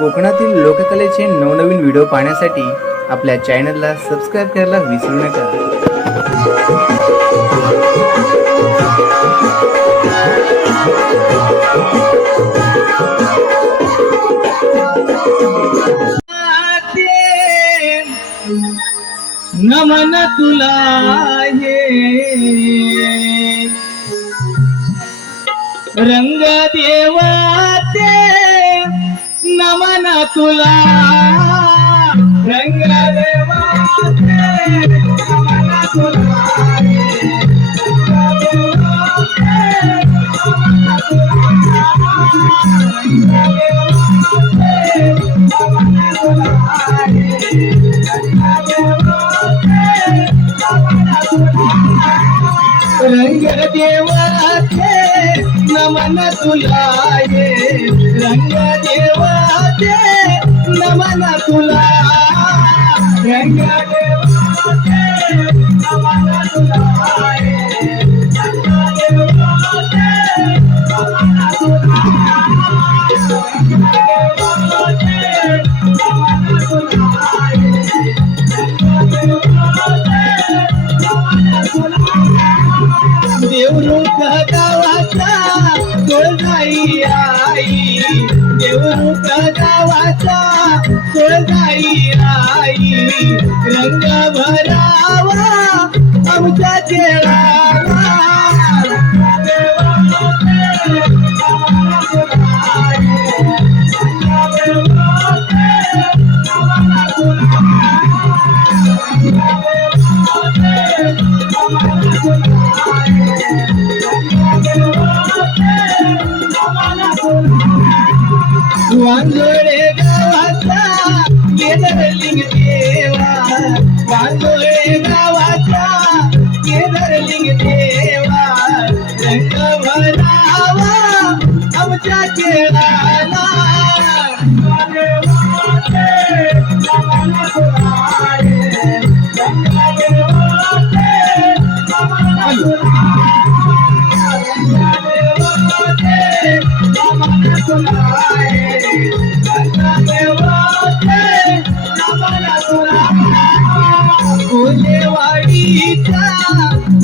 कोकणातील लोककलेचे नवनवीन व्हिडिओ पाहण्यासाठी आपल्या चॅनलला सबस्क्राईब करायला विसरू नका। नमन तुला रंग देवाचे नमन तुला रंग देवाचे नमन तुला रंग देवाचे नमन तुला रंग देवाचे नमन तुला रंग देवाचे नमन तुला देवरुख गावाचा सोळगाई आई देवरुख गावाचा सोळगाई आई रंग भरावा आमच्या चेहऱ्याला वांजोळे गावाचा केदारलिंग देवा वांजोळे गावाचा केदारलिंग देवा रंग भरावा आमच्या चेहऱ्याला कोलेवाडीचा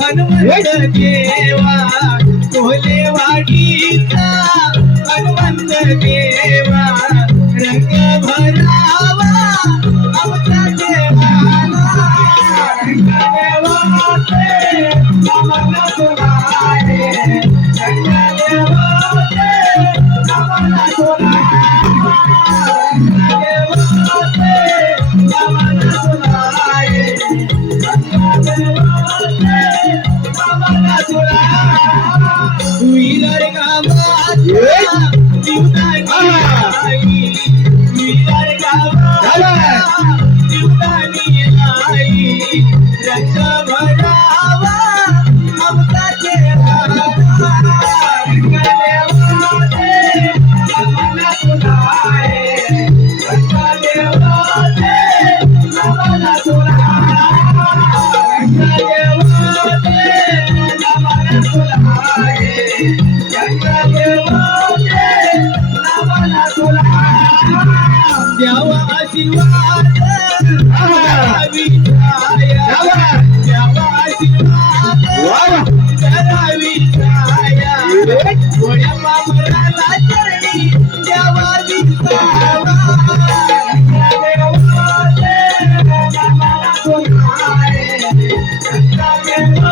हनुमंत देवा कोलेवाडीचा हनुमंत देवा रंग भरावा आमचा देवाला रंग देवाचे नमन तुला रंग देवाचे नमन तुला विलर गावाचा जीवदानी आई विलर गावाचा जीवदानी आई रंग भरावा आमचा चेहरा रंग देवाचे नमन तुला रंग देवाचे नमन तुला रंग देवाचे नमन तुला देवा आशीर्वाद करावी छाया देवा आशीर्वाद करावी छाया गोड्या मामराला चरणी देवा विसावा देवाचे नमन तुला देवाचे नमन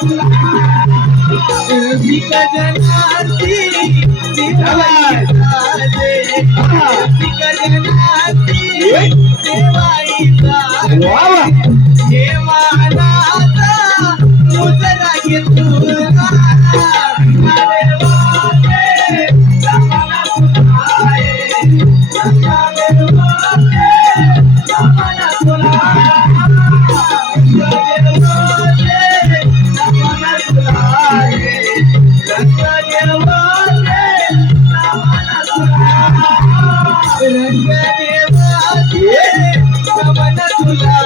तुला जनाती देवाई देवानाचा मुजरा घेतला रंग देवाचे नमन तुला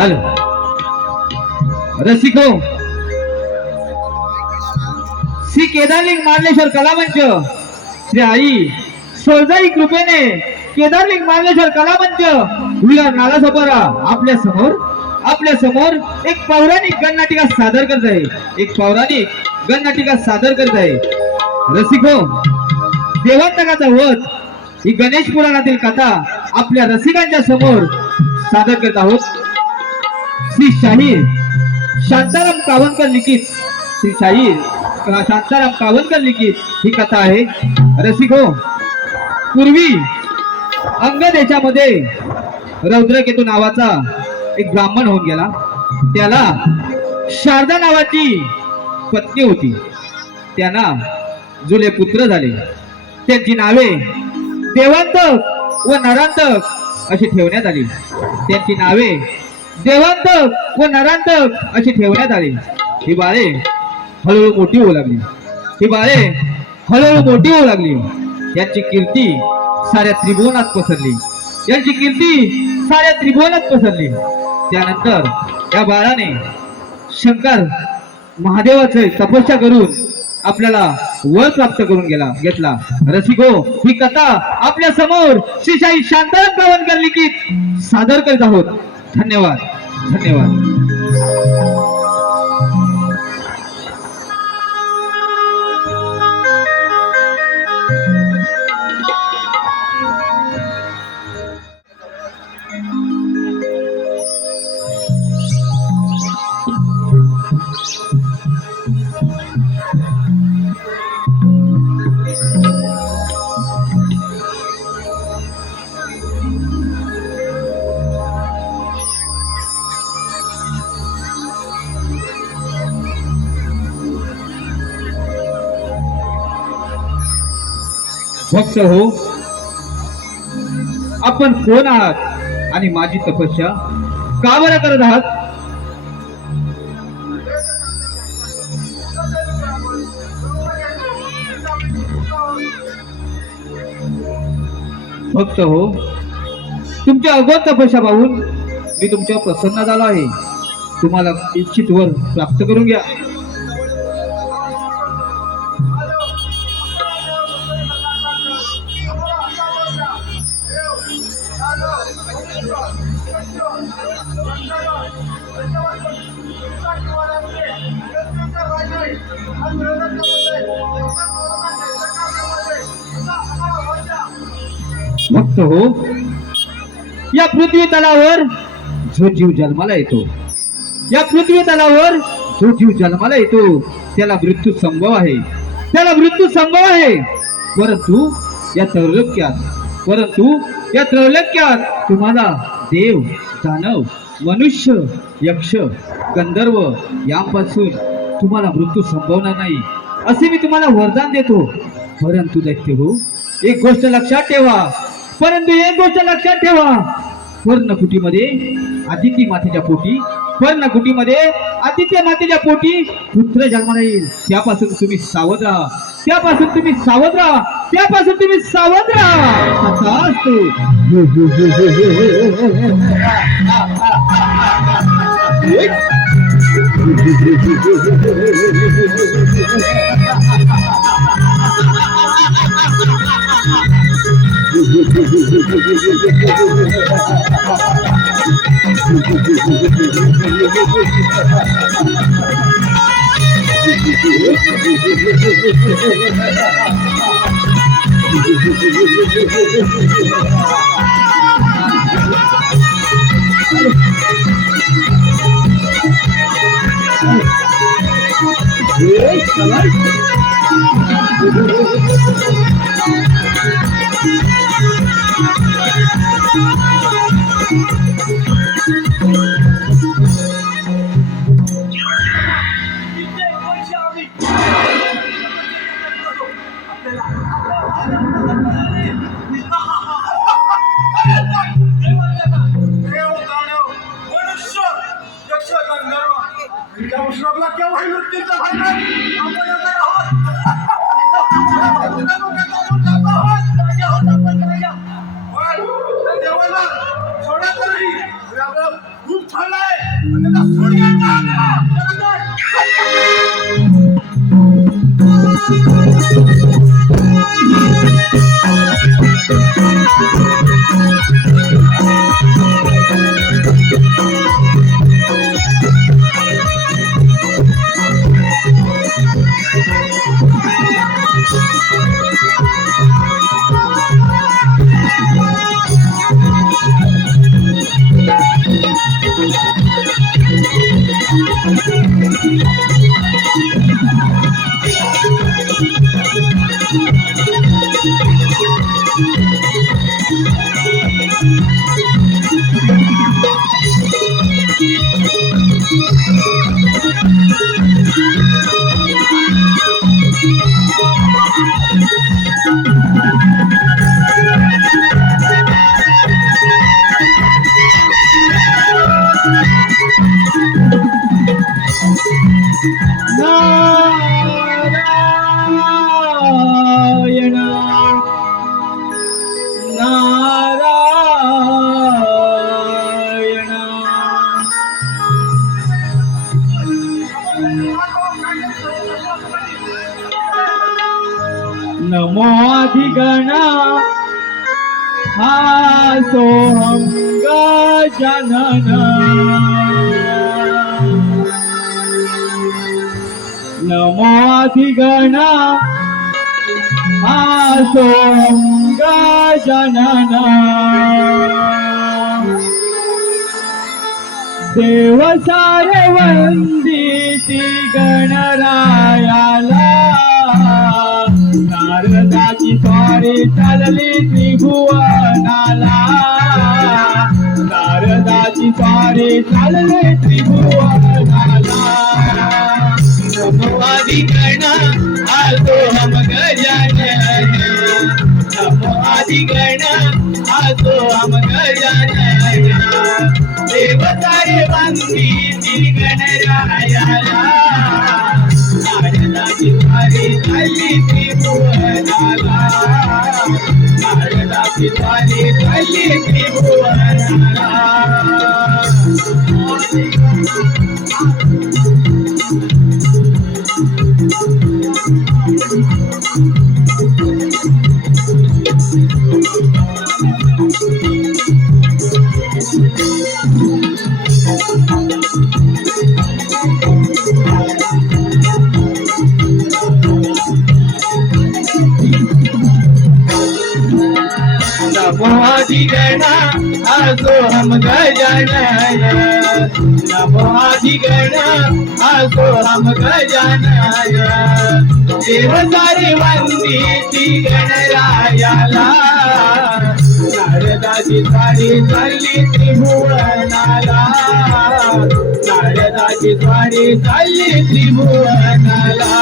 हेलो रसिको, श्री केदारलिंग मार्लेश्वर कलामंच श्री आई सोळजाई कृपेने केदारलिंग मार्लेश्वर कलामंच विरार नालासोपारा आपल्या समोर एक पौराणिक गणनाटिका सादर करत आहे. सादर करत आहे. रसिको, देवांतकाचा वध ही गणेश पुराणातील कथा आपल्या रसिकांच्या समोर सादर करत आहोत. श्री शाहीर शांताराम कावनकर लिखित ही कथा आहे. रसिको, पूर्वी अंग देशामध्ये रौद्रकेतू नावाचा एक ब्राह्मण होऊन गेला. त्याला शारदा नावाची पत्नी होती. त्यांना जुले पुत्र झाले. त्यांची नावे देवांतक व नरांतक अशी ठेवण्यात आली. ही बाळे हळूहळू मोठी होऊ लागली. यांची कीर्ती साऱ्या त्रिभुवनात पसरली. त्यानंतर या बाळाने शंकर महादेवाचे तपस्या करून आपल्याला वर प्राप्त करून घेतला. रसिको, ही कथा आपल्या समोर श्री शाही शांताराम कावनकर लिखित सादर करीत आहोत. धन्यवाद. भक्त हो, आपण कोण आहात आणि माझी तपस्या का बरं करत आहात? भक्त हो, तुमच्या अगोदर तपस्या पाहून मी तुमच्यावर प्रसन्न झालो आहे. तुम्हाला इच्छित वर प्राप्त करून घ्या. भक्त हो, या पृथ्वी तलावर जो जीव जन्माला येतो त्याला मृत्यू संभव आहे. परंतु या त्रैलोक्यात तुम्हाला देव, दानव, मनुष्य, यक्ष, गंधर्व यांपासून तुम्हाला मृत्यू संभवणार नाही असे मी तुम्हाला वरदान देतो. परंतु दैत्य हो, एक गोष्ट लक्षात ठेवा. पर्णकुटीमध्ये आदित्य मातेच्या पोटी पुत्र जन्माला येईल. त्यापासून तुम्ही सावध राहा. असा असतो. खूप छान आहे. नारायण नारायण नमो अधिगणा हा सोहम गजानन नमो अधिगणा हा सोहम गजानन देव सारे वंदिती गणरायाला नारदाची स्वारी चालली त्रिभुवनाला नारदाची स्वारी चालली त्रिभुवनाला नमो अधिगणा हा सोहम गजानन नमो अधिगणा हा सोहम गजानन देव सारे वंदिती गणरायाला नारदाची स्वारी चालली त्रिभुवनाला नारदाची स्वारी चालली त्रिभुवनाला नमो अधिगणा हा सोहम गजानन नमो अधिगणा हा सोहम गजानन देव सारे वंदिती गणरायाला नारदाची स्वारी चालली त्रिभुवनाला नारदाची स्वारी चालली त्रिभुवनाला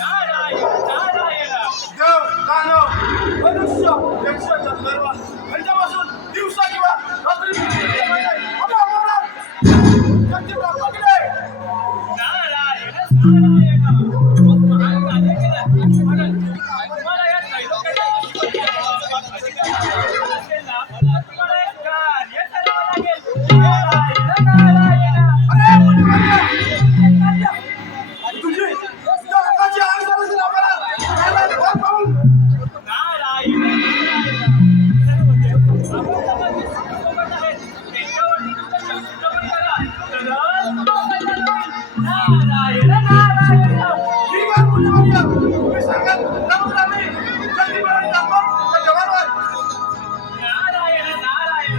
नारायण शक्ती प्राप्त केली. नारायण नारायण महान कार्य केलं म्हणून तुम्हाला या त्रैलोक्याच्या असेल ना तुम्हाला एक कार्य करावं लागेल. नारायण नारायण तुझी तुझ्या अंगाची आग झाली आपल्याला त्याला बघ पाहून. नारायण सर्व देव आपल्यामध्ये सोबत आहेत. त्यांच्यावरती तुमचं शक्तिप्रमाण करा. तरच तुम्हाला कल्याण होईल. नारायण नारायण ठीक आहे पुण्यवाल्या. तुम्ही सांगाल नमून आम्ही शक्तीप्रमाणे टाकतो त्या जवानवर. नारायण नारायण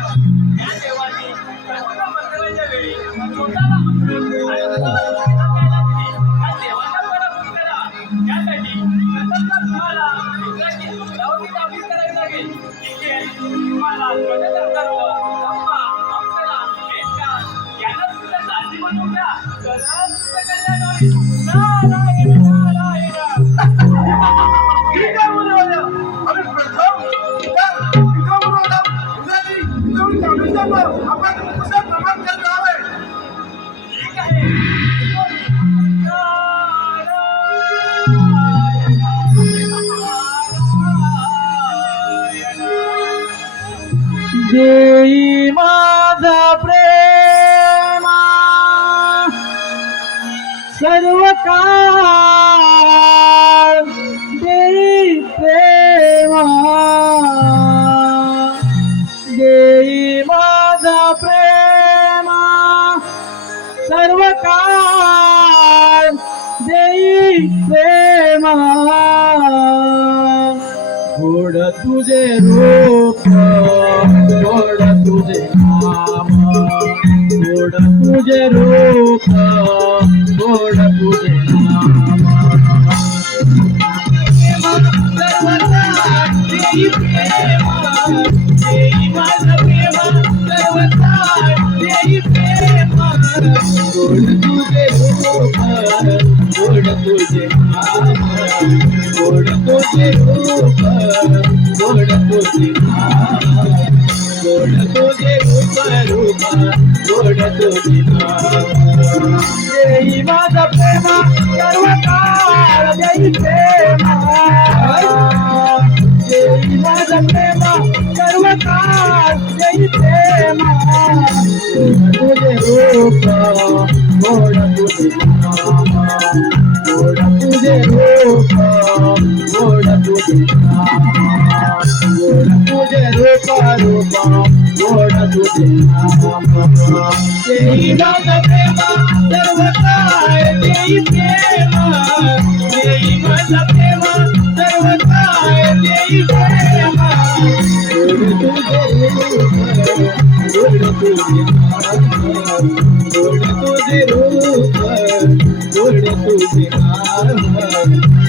या देवाने सर्व मंगलाच्या वेळी स्वतःला अमृत आणि स्वतःला प्यायला दिली. त्या देवाला पराभूत करा. त्यासाठी प्रथमतः तुम्हाला इंद्राची लावणी दाबीत करावी लागेल. इथे तुम्हाला स्वतंत्र सर्व ब्रह्मा, अप्सरा, मेघा यांना तुमच्या साथी बनवून घ्या. तरच तुमचं कल्याण होईल. नारायण नारायण ठीक आहे पुण्यवाल्या. आम्ही प्रथम त्या विक्रमगडाला इंद्राची इंद्रावरी दाबीत करतो. आपण कुशल प्रमाण करत राहावे. ठीक आहे. देई माझा प्रेमा सर्व काळ देई प्रेमा देई माझा प्रेमा सर्व काळ देई प्रेमा गोड तुझे रूप गोड तुझे नाम गोड तुझे रूप गोड तुझे नाम सर्वदा देई प्रेमा देई माझा प्रेमा सर्वदा देई प्रेमा गोड तुझे रूप गोड तुझे नाम गोड तुझे रूप गोड तुझे नाम गोड तुझे रूप गोड तुझे नाम देई माझा प्रेमा सर्व काळ देई प्रेमा देई माझा प्रेमा सर्व काळ देई प्रेमा गोड तुझे रूप गोड तुझे नाम गोड तुझे रूप गोड तुझे नाम गोड तुझे रूप गोड तुझे नाम देई माझा प्रेमा सर्व काय देई प्रेमा देई माझा प्रेमा सर्व काय देई प्रेमा गोड तुझे रूप गोड तुझे नाम गोड तुझे रूप गोड तुझे नाम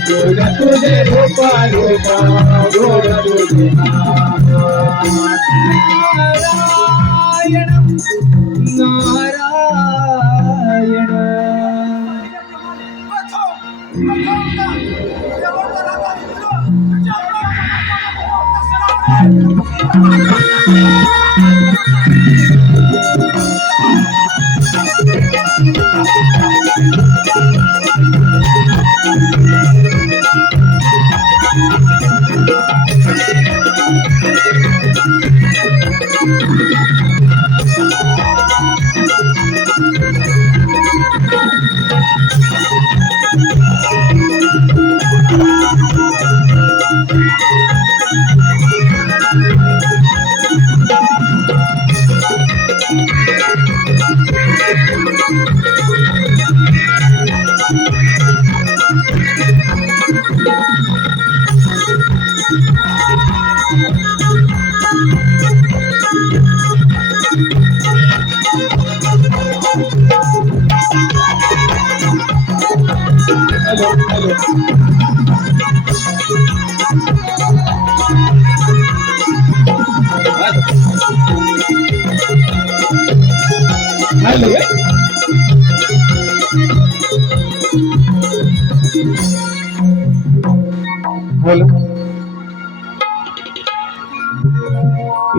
गोड तुझे रूप गोड तुझे नाम नारायण नारायण प्रथम प्रथम त्या देवाच्या रागात तुझं तुझ्या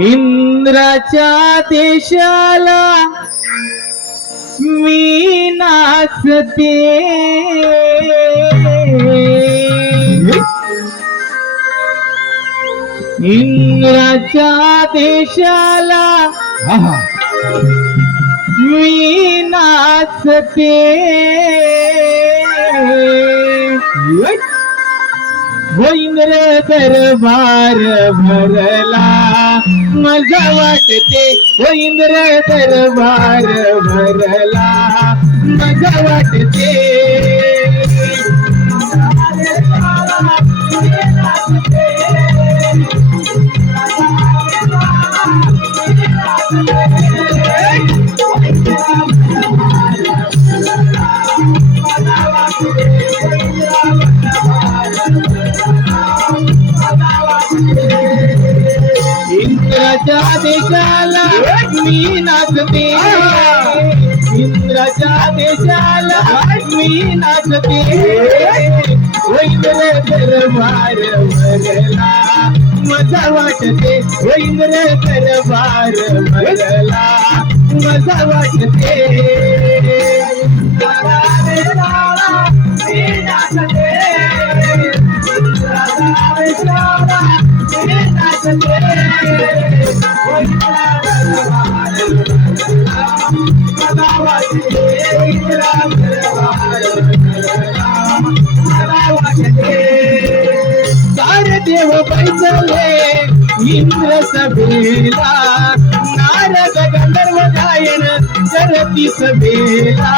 इंद्राच्या देशाला मी नाचते इंद्राच्या देशाला मी नाचते इंद्र दरबार भरला मजा वाटते इंद्र दरबार भरला मजा वाटते इंद्राच्या देशाला मी नाचते इंद्राच्या देशाला मी नाचते इंद्र दरबार भरला मजा वाटते इंद्र दरबार भरला मजा वाटते सारे देव बैसले इंद्र सभेला नारद गंधर्व गायन करती सभेला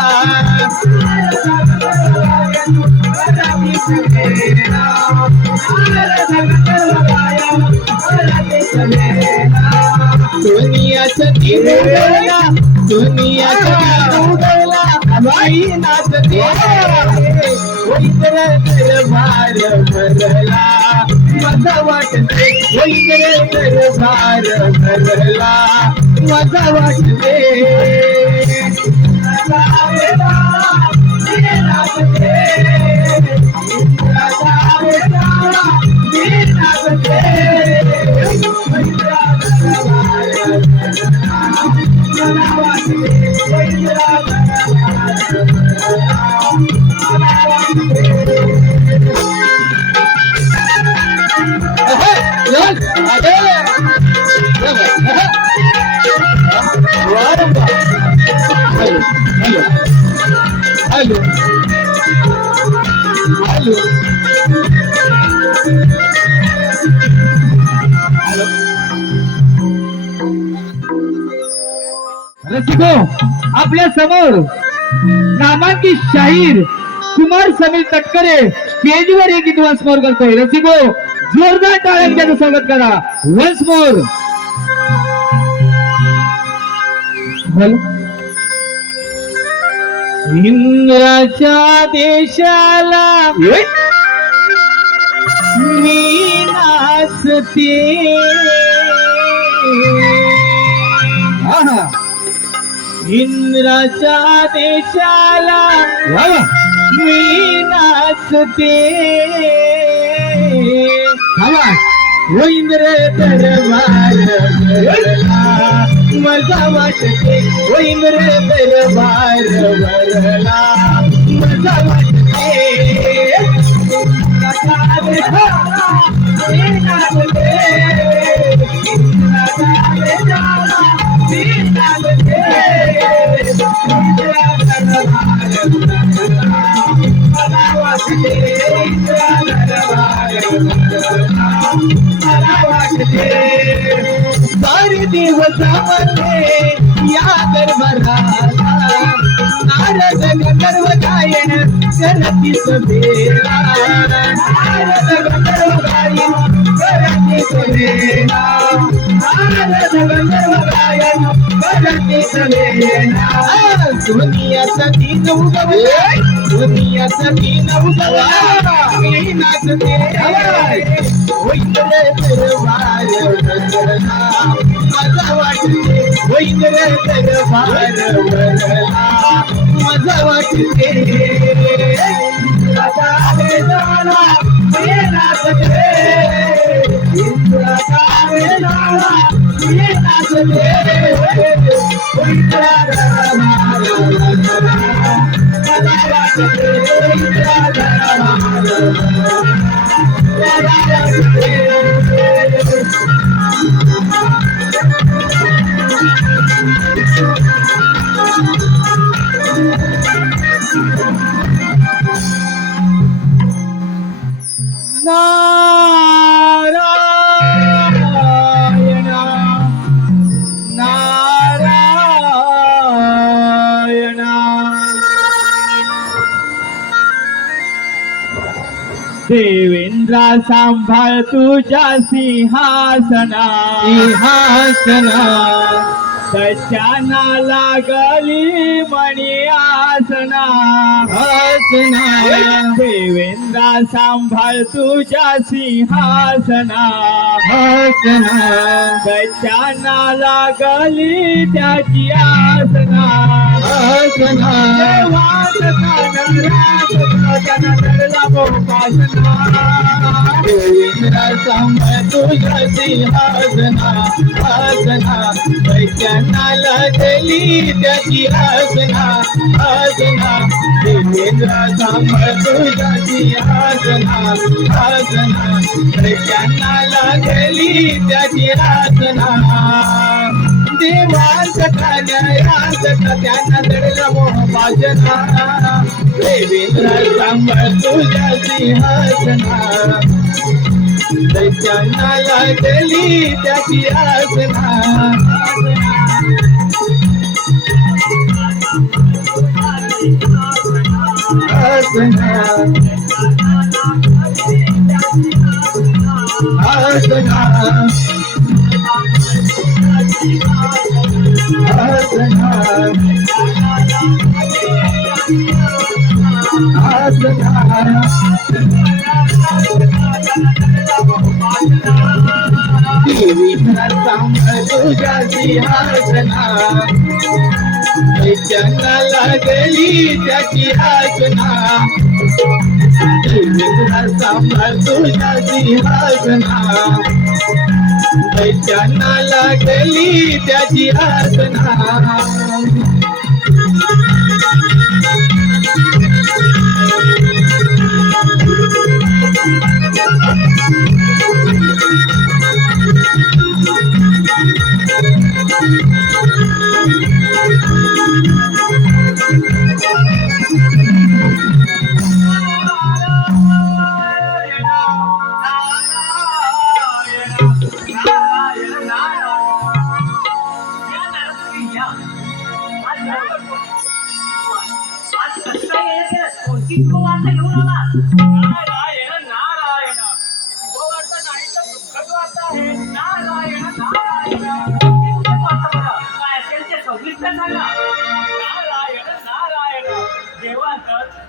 दुनियाचं दिन उगवला दुनियाचं दिन उगवला बाई नाचते इंद्र दरबार भरला मजा वाटते इंद्र दरबार भरला मजा वाटते हॅलो हॅलो रसिको आपल्या समोर नामांकित शाहीर कुमार समीर तटकरे स्टेजवर एक गीत वन्स मोर करतोय रसिको जोरदार टाळ्यांचं स्वागत करा वन्स मोर इंद्राच्या देशाला मी नाचते इंद्राच्या देशाला मी नाचते इंद्र दरबार भरला मजा वाटते इंद्र दरबार भरला मजा वाटते सारे दिवसामध्ये या दरबाराला नारद गंधर्व गायन करती सभेला नारद गंधर्व गायन करती सभेला नारद गंधर्व गायन करती सभेला दुनियाचा दिन उगवला दुनियाचा दिन उगवला मी नाचते इंद्र दरबार भरला मजा वाटते इंद्र दरबार भरला मजा वाटते इंद्र देवेंद्रा सांभाळ तुझ्या सिंहासना सच्चाना लागली मणी आसना देवेंद्रा सांभाळ तुझ्या सिंहासना सच्चाना लागली त्याची आसना देवेंद्रा सांभाळ तुझ्या सिंहासना वैज्ञाना लागली त्याची आसना देवेंद्रा सांभाळ तुझ्या सिंहासना वैज्ञाना लागली त्याची आसना देवांच्या खाण्यात त्यांना दडला मोह वाजना देवेंद्रा सांभाळ तुझ्या सिंहासना दैत्यांना लागली त्याची आसना देवेंद्रा सांभाळ तुझ्या सिंहासना दैत्यांना लागली त्याची आसना देवेंद्रा सांभाळ तुझ्या सिंहासना दैत्यांना लागली त्याची आसना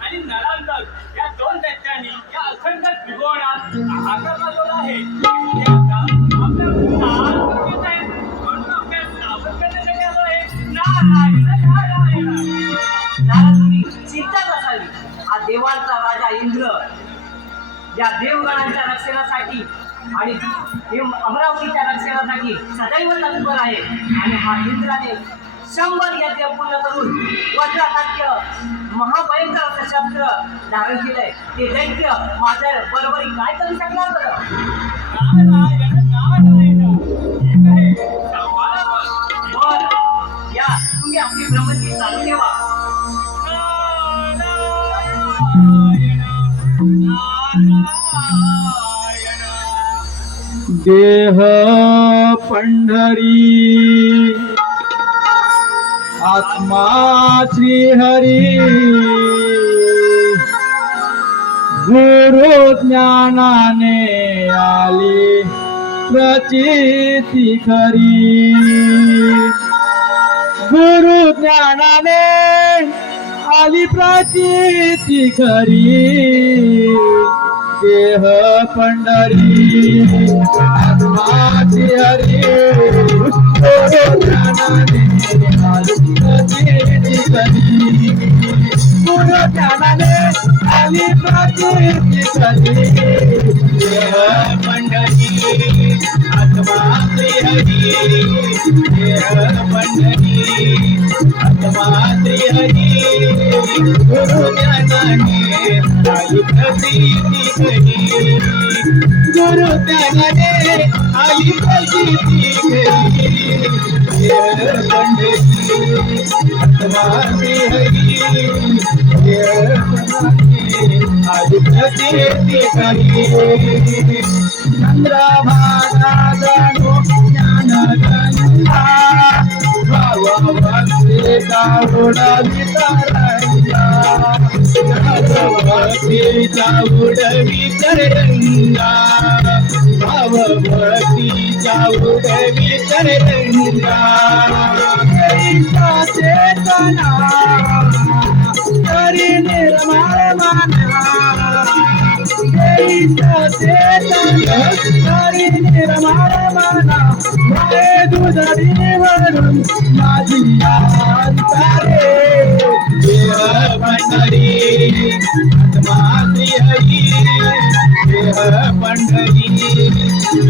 आणि नरांतर या दोन दैत्यांनी या अखंड त्रिकोणात हाकार माजवला आहे. चिंता नसावी. हा देवांचा राजा इंद्र या देवगणांच्या रक्षणासाठी आणि अमरावतीच्या रक्षणासाठी सदैव तत्पर आहे. आणि हा इंद्राने 100 यज्ञ पूर्ण करून वज्रासाध्य महाभयंकर असं शस्त्र धारण केलंय. ते दैत्य माझ्या बरोबरी काय करू शकणार बरं? या तुम्ही आपली ब्रह्मची चालू ठेवा. देह पंढरी आत्मा श्रीहरी गुरु ज्ञानाने आली प्रचिती खरी गुरु ज्ञानाने आली प्रचिती खरी देह पंढरी आत्मा श्रीहरी गुरु ज्ञानाने आली प्रचिती खरी गुरु ज्ञानाने आली प्रचिती खरी देह पंढरी आत्मा श्रीहरी देह पंढरी आत्मा श्रीहरी गुरु ज्ञानाने आली प्रचिती खरी गुरु ज्ञानाने आली प्रचिती खरी देह पंढरी आत्मा श्रीहरी आली प्रचिती खरी चंद्रभागा जाणो ज्ञान गंगा भाव भक्ती कावडा वितरायला भावभक्तीचा उडवी तरंगा, भावभक्तीचा उडवी तरंगा. जैसा चेतना तरी निर्मळ मना, जैसा चेतना तरी निर्मळ मना. माये दुधडी भरून माझी अंतरे देह पंढरी आत्मा श्रीहरी, देह पंढरी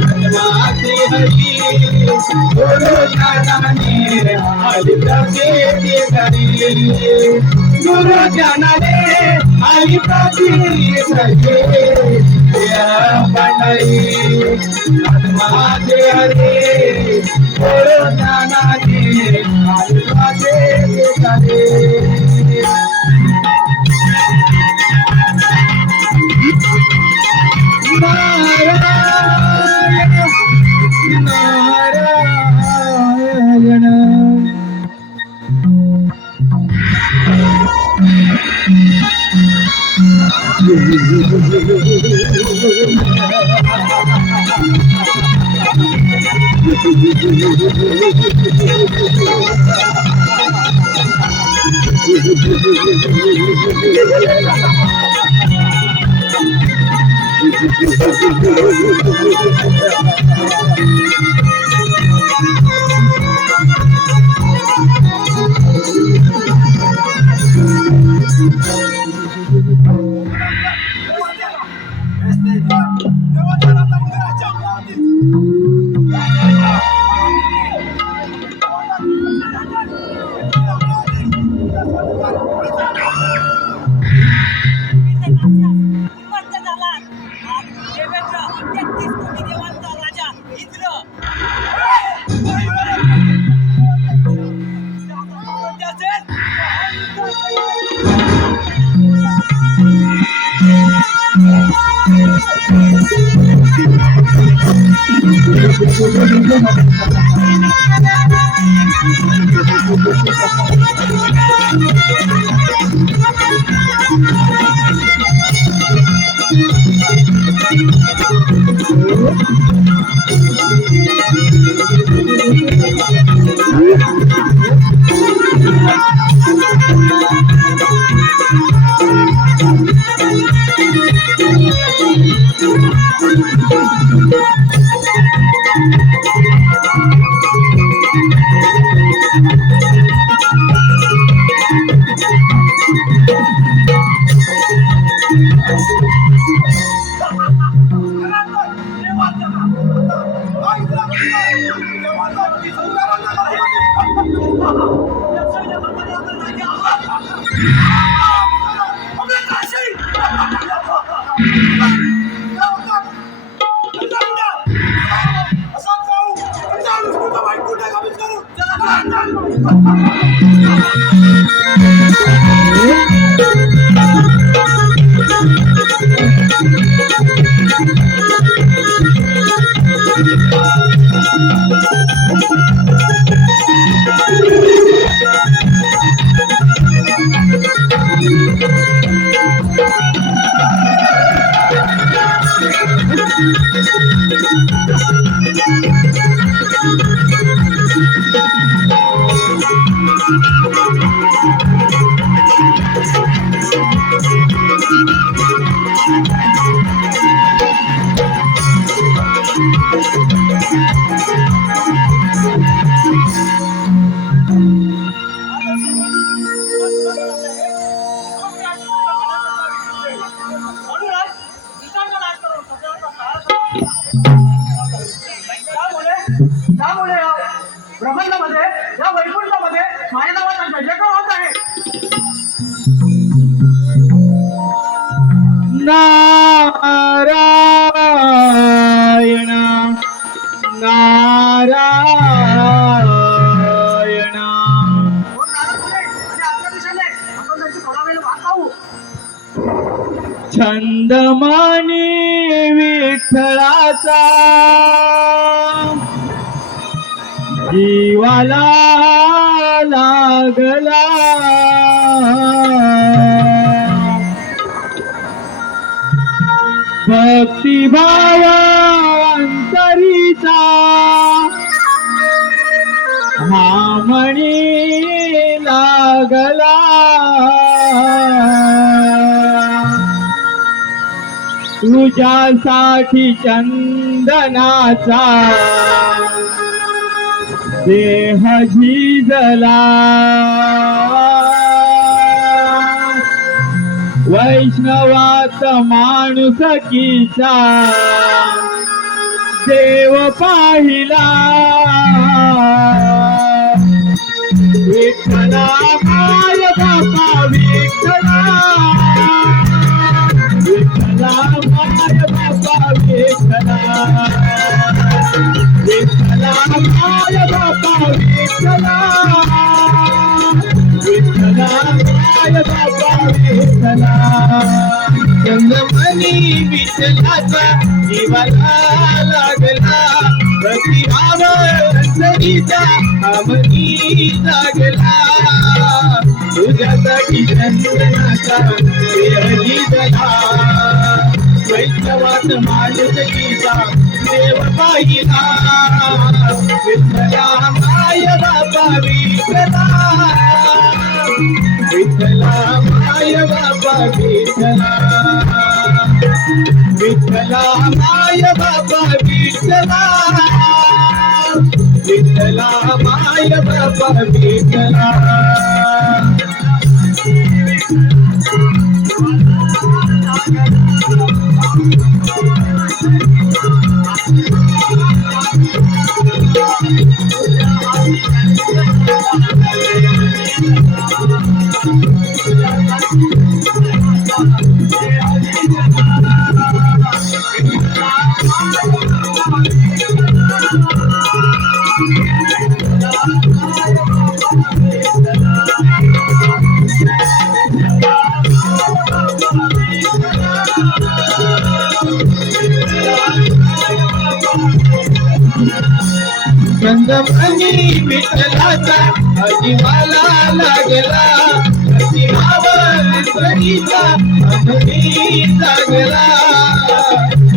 आत्मा श्रीहरी. गुरु ज्ञानाने आली प्रचिती करी, गुरु ज्ञानाने आली प्रचिती करी. देह पंढरी आत्मा श्रीहरी, गुरु ज्ञानाने आली प्रचिती करी. त्यामुळे या ब्रह्मांडामध्ये या वैकुंठामध्ये माझ्या नावाचा जयजयकार होत आहे. नारायण नारायण. हो नाराज होते आणि आपल्या दिशेने आपण त्यांची थोडा वेळ वाट पाहू. छंदमानी विठ्ठलाचा जीवाला लागला, भक्तिभाव अंतरीचा हा म्हणी लागला तुझ्यासाठी चंदनाचा देह झिजला वैष्णवात माणुसकीचा देव पाहिला विठ्ठला माय बापा विठ्ठला विठ्ठला माय बापा विठ्ठला विठ्ठला माय बापा विठ्ठला विठ्ठला माय बापा विठ्ठला चंद्रमणी विठ्ठलाचा जीवाला लागला प्रतिभाव अंतरीचा अमनी लागला तुझ्यासाठी चंदनाचा देहली जला वैष्णवात माणुसकीचा देव पाहिला विठ्ठला माय बापा विठ्ठला विठ्ठला माय बापा विठ्ठला विठ्ठला माय बापा विठ्ठला विठ्ठला माय बापा विठ्ठला चंद्रमणी विठ्ठलाचा जीवाला लागला प्रतिभाव अंतरीचा अमनी लागला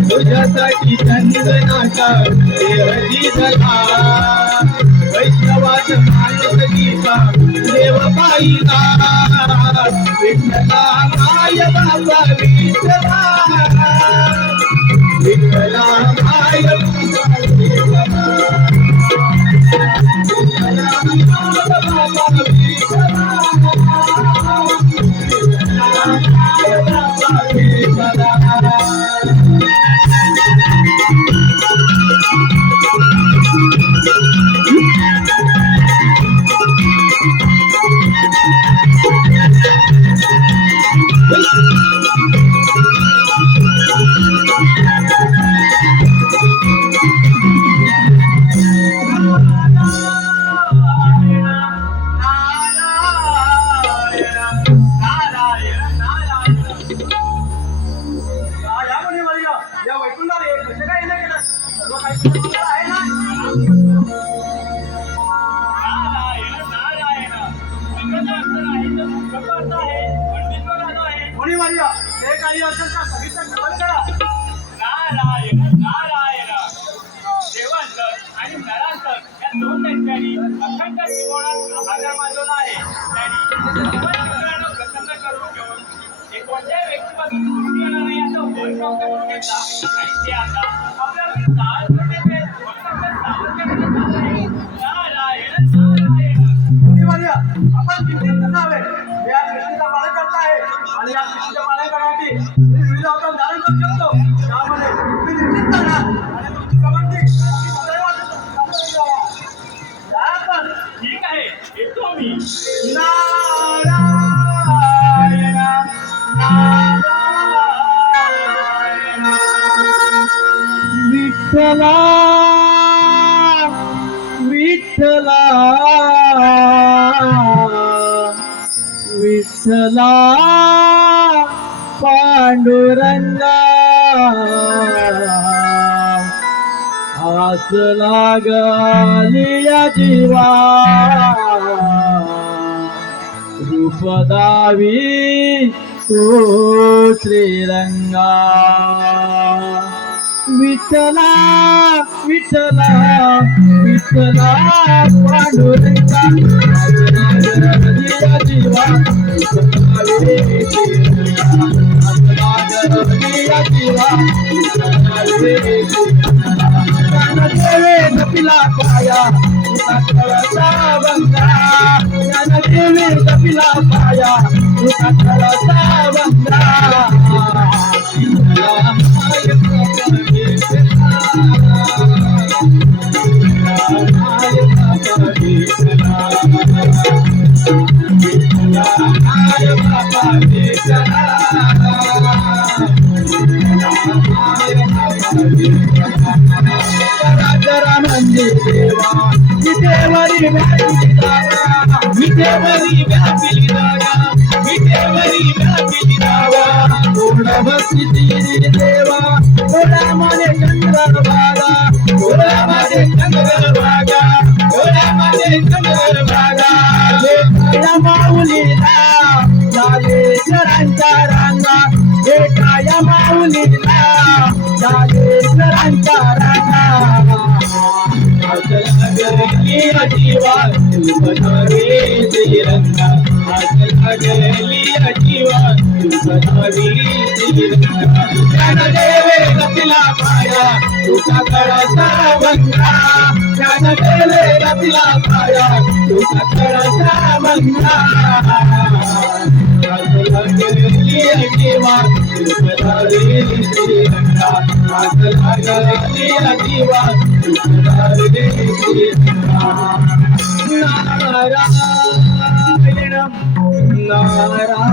तुझ्यासाठी चंदनाचा देहली जला वैष्णवात माणुसकीचा देव पाहिला विठ्ठला माय बाबा विठ्ठला विठ्ठला माय बाबा विठ्ठला या वैकुंठाला हे कसं काय नाही केलं सर्व काही तुम्हाला आहे ना कोणी मारिया हे काही असेल का सगळीचं श्रवण करा नारायण नारायण देवांतर आणि नरांतर या दोन नेत्यांनी अखंड त्रिकोणात आधार मांडवला आहे. त्यांनी सर्वांना प्रसन्न करून घेऊन एक कोणत्याही व्यक्तीपासून कृती येणार नाही याचा उपयोग प्राप्त करून घेतला आणि ते आता आपल्या विरुद्धात प्रत्येक वक्तव्य सावध करण्यात आलं आहे. नारायण नारायण कोणी मारिया आपण किती नसावे या सृष्टीचा पालन करत आहे आणि या सृष्टीच्या पालन करण्यासाठी मी विविध अवतार धारण करू शकतो त्यामध्ये तुम्ही निश्चित करा आणि तुमची प्रवृत्ती ठीक आहे येतो मी. नारायण नारायण विठ्ठला विठ्ठला विठ्ठला पांडुरंगा आस लागली या जीवा रूप दावी ओ श्रीरंगा विठ्ठला विठ्ठला विठ्ठला पांडुरंगा माझ्या जीवा कपिला पाया कळसा बंगा देवी कपिला पाया कळसा बंगा राजानंदी देवा विटेवरी व्यापिली दागा विटेवरी व्यापिली दागा विटेवरी व्यापिली दागा पूर्ण भक्ती तिरी देवा डोळ्यामध्ये चंद्रभागा डोळ्यामध्ये चंद्रभागा डोळ्यामध्ये चंद्रभागा काया माऊलीला नागेश्वरांच्या रांगा हे काया माऊलीला नागेश्वरांच्या रांगा जीवा श्रीरंगा जीवा देवे कपिला पाया तुझा कळसा बंगा देवे कपिला पाया तुझा कळसा बंगा जीवा श्रीरंगा जीवा नारायण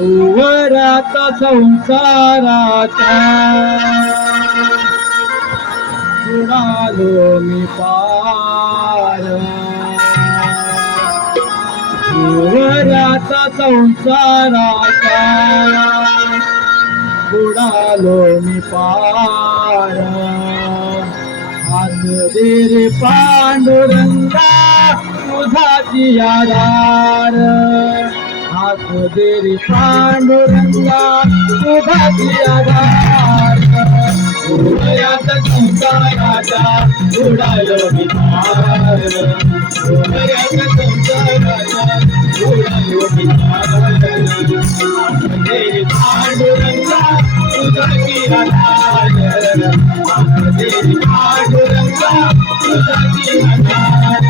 भुवराचा संसाराचा बुडालो मी पार भुवराचा संसाराचा बुडालो मी पार हात दे रे पांडुरंगा तुझाची आधार हात दे रे पांडुरंगा तुझाची आधार भुवयाचा संसाराचा बुडालो मी पार भुवयाचा संसाराचा बुडालो मी पार हात दे रे पांडुरंगा तुझाची आधार हात दे रे पांडुरंगा तुझाची आधार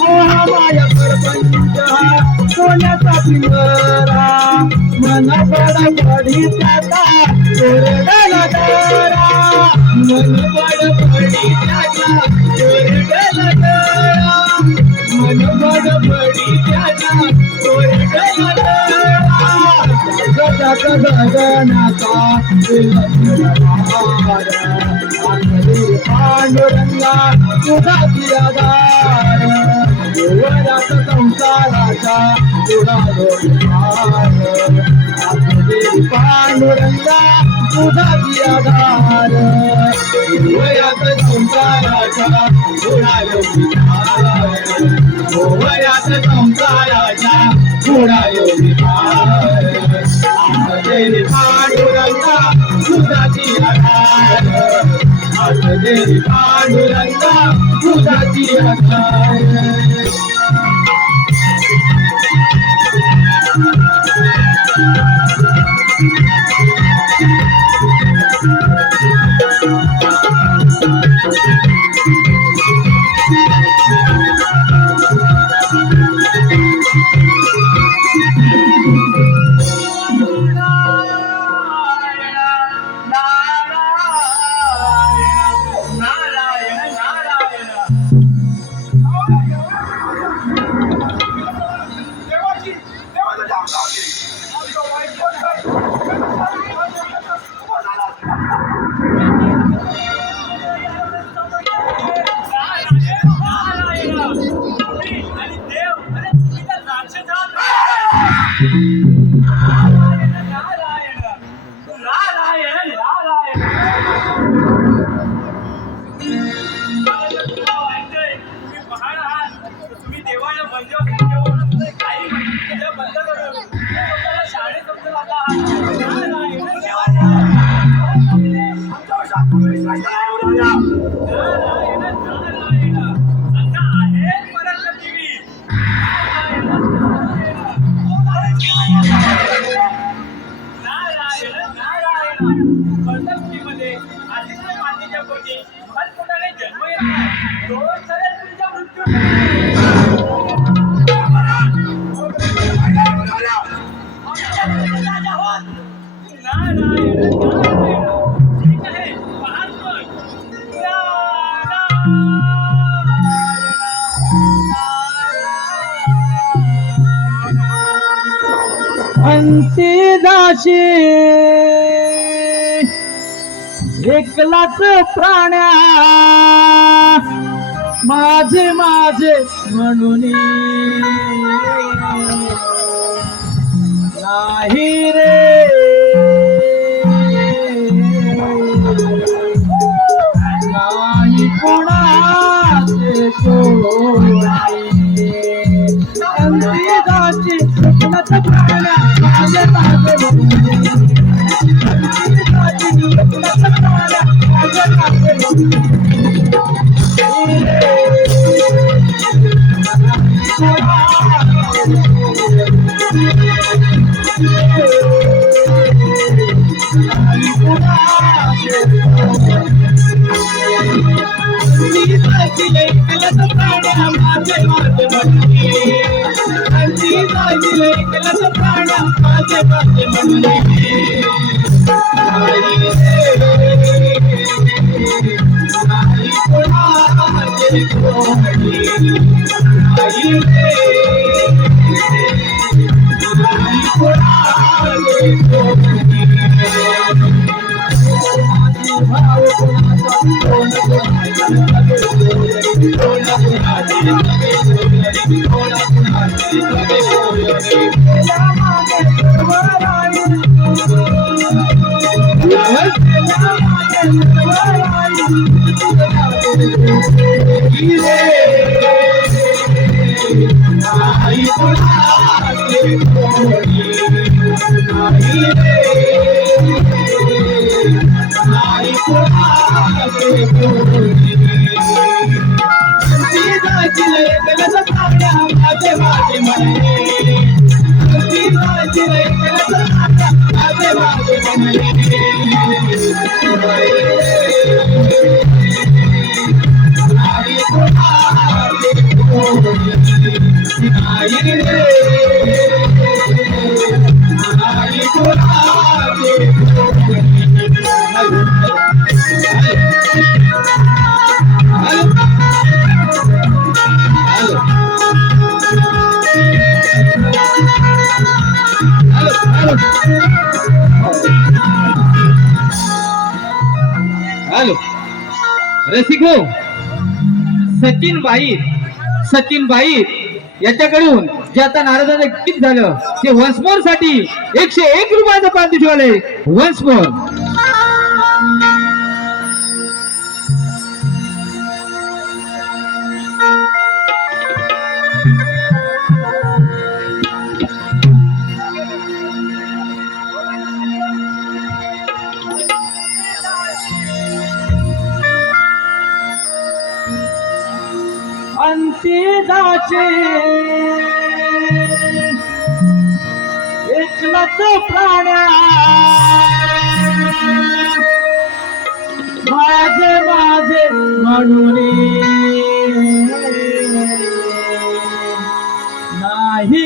मोहमाया प्रपंच सोन्याचा पिंजरा मन बडबडी त्याचा ओरडला तारा मन बडबडी त्याचा ओरडला तारा मन बडबडी त्याचा ओरडला तारा गजात गगनाचा पांडुरंगा तुझाची आधार भुवराचा संसाराचा बुडालो मी पार पांडुरंगा तुझाची आधार भुवयाचा संसाराचा बुडालो मी पार भुवयाचा संसाराचा बुडालो मी पार पांडुरंगा तुझाची आधार पांडुरंगा तुझाची आधार देवाची देवाचं नाव लावली. आमचं वाईट बोलतोय. उभं झाला. आणि देव अरे तुम्ही तर राक्षस आहात. नारायण नारायण नारायण नारायण तुला वाटतंय तुम्ही पहाड आहात तुम्ही देवाला बंद काही बंद करून स्वतःला शाळेत समजून आता नारायण आमच्या वर्षात विश्वास नाही उडवला. नारायण नारायण आता आहे परत टीव्ही नारायण नारायण पंढरपूरमध्ये आदित्य मातेच्या पोटी भरपुटाने जन्म येत नाही रोज चालेल तुमचा मृत्यू नारायण नारायण ठीक आहे महात्मा अंती दाशी एकलाच प्राण्या माझे माझे म्हणून नाही रे नाही कोणाचे सोडे अंती दाशी एकलाच प्राण्या माझे माझे Thank you. हॅलो रसिको, सचिन बाई याच्याकडून जे आता नाराजाचं किती झालं ते वन्स मोर साठी 101 रुपयाचं पारितोषिक आलंय. Once more. अंतिजाचे एकलच प्राण्या माझे म्हणून नाही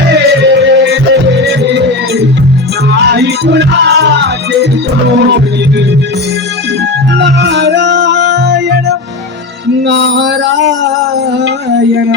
रे, नाही कुणाचे नारायण नारायण.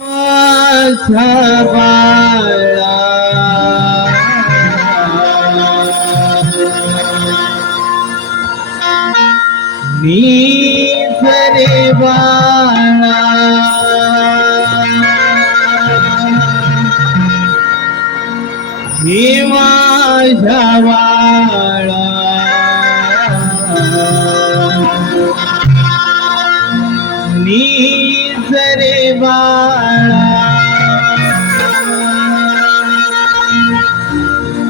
माझ्या बाळा मी जरे बाळा हे माझ्या बाळा मी जरे बाळा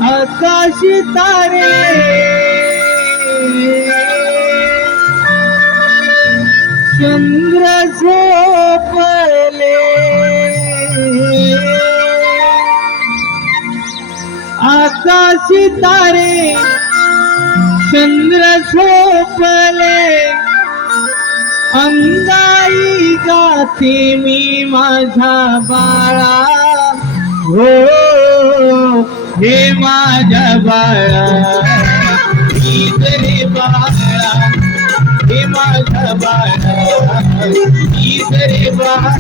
आकाशी तारे चंद्र झोपले आकाशी तारे चंद्र झोपले अंगाई गाते मी माझा बाळा हो हे माझ्या बाळा मी तरी बाळा हे माझा बाळा मी तरी बाळा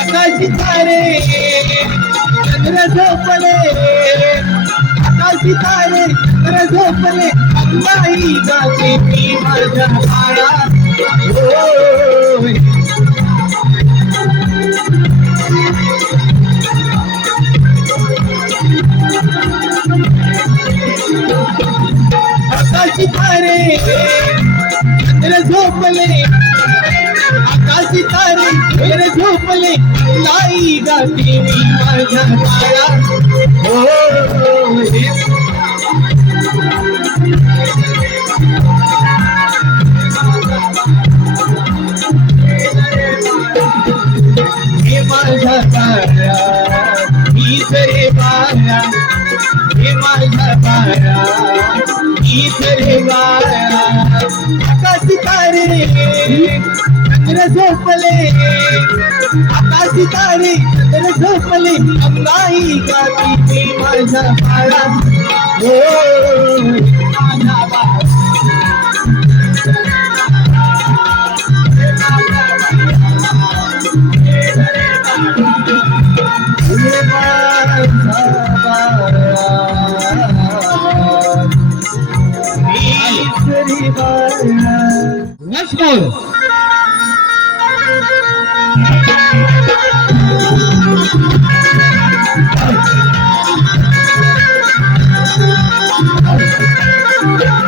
आकाशी तारे चंद्र झोपले आकाशी तारे चंद्र झोपले अंगाई गाते मी माझ्या बाळा आकाशी तारे चंद्र झोपले आकाशी तारे चंद्र झोपले लाई गाते मी माझ्या बाळा हे माझ्या बाळा मी तरी बाळा हे माझ्या बाळा मी तरी बाळा आकाशी तारे चंद्र झोपले आकाशी तारे चंद्र झोपले अंगाई गाती मी माझ्या बाळा हो माझ्या बाळा Once more.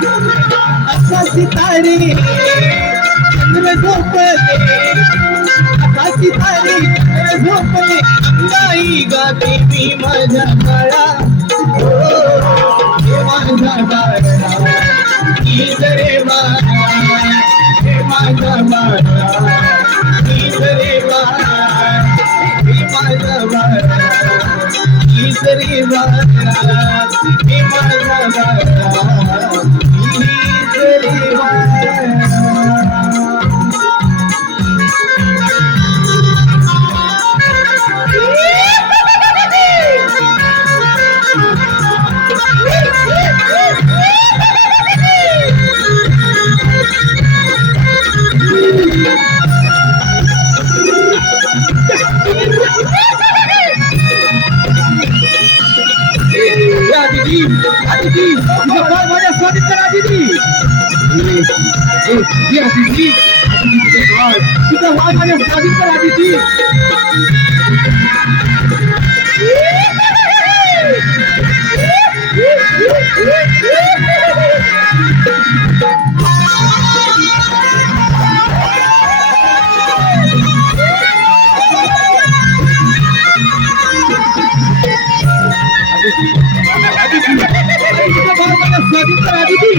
आकाशी तारे चंद्र झोपले आकाशी तारे चंद्र झोपले अंगाई गाते मी माझ्या बाळा हे माझ्या बाळा मी तरी बाळा हे माझ्या बाळा मी तरी बाळा हे माझ्या बाळा मी तरी बाळा हे माझ्या बाळा मी तरी बाळा Aditi, bisa bawa mana suatu cara Aditi. Dia Aditi, kita bawa mana suatu cara Aditi. Aditi. आणि तुझ्या भावाला स्वाधीन तर आली ती.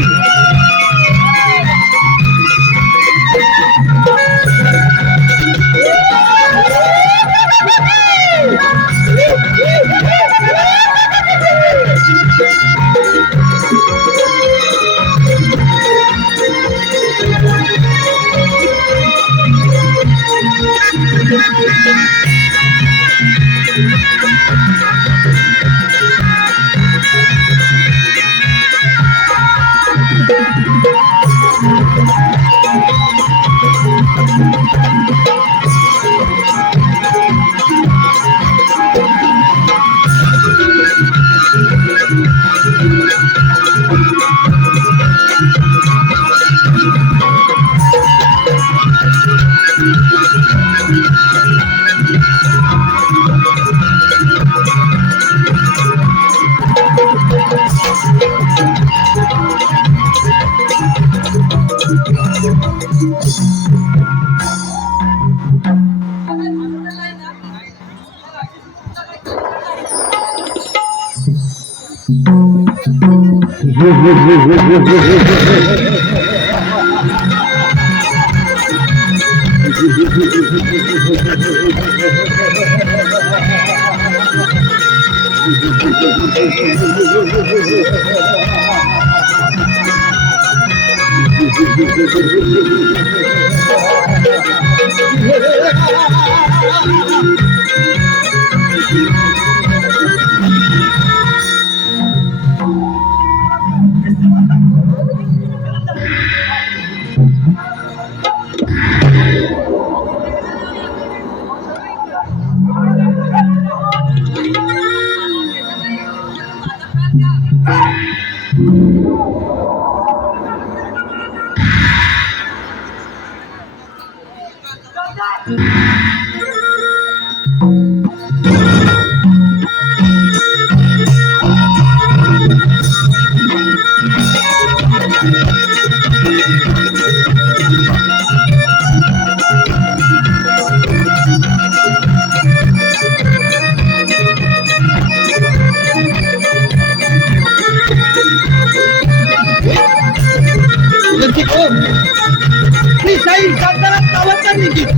शाही सातारा गावात निघित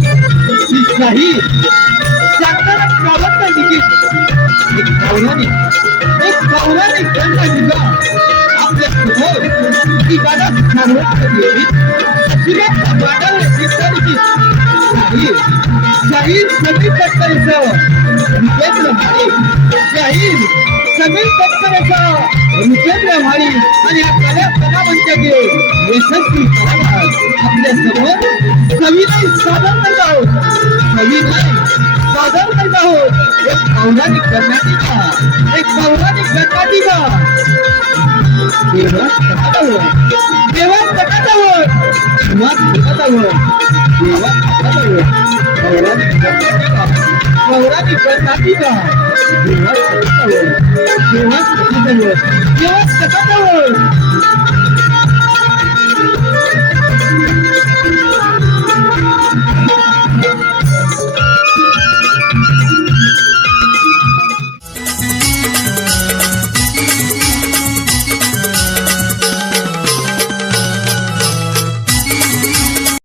शाही सातारा गावात निघित एक पौराणिक गंगा निघा आपल्या समोर ती दादा सांगत गेली शिवाच्या वाड्यावर शाही शाही समीर तत्परेसह रुपेंद्र माळी शाही समीर तत्परेसह रुपेंद्र माळी आणि या कलावंताचे यशस्वी कलाकार आपल्या समोर सविनय सादर करत आहोत एक पौराणिक कर्नाटिका देवा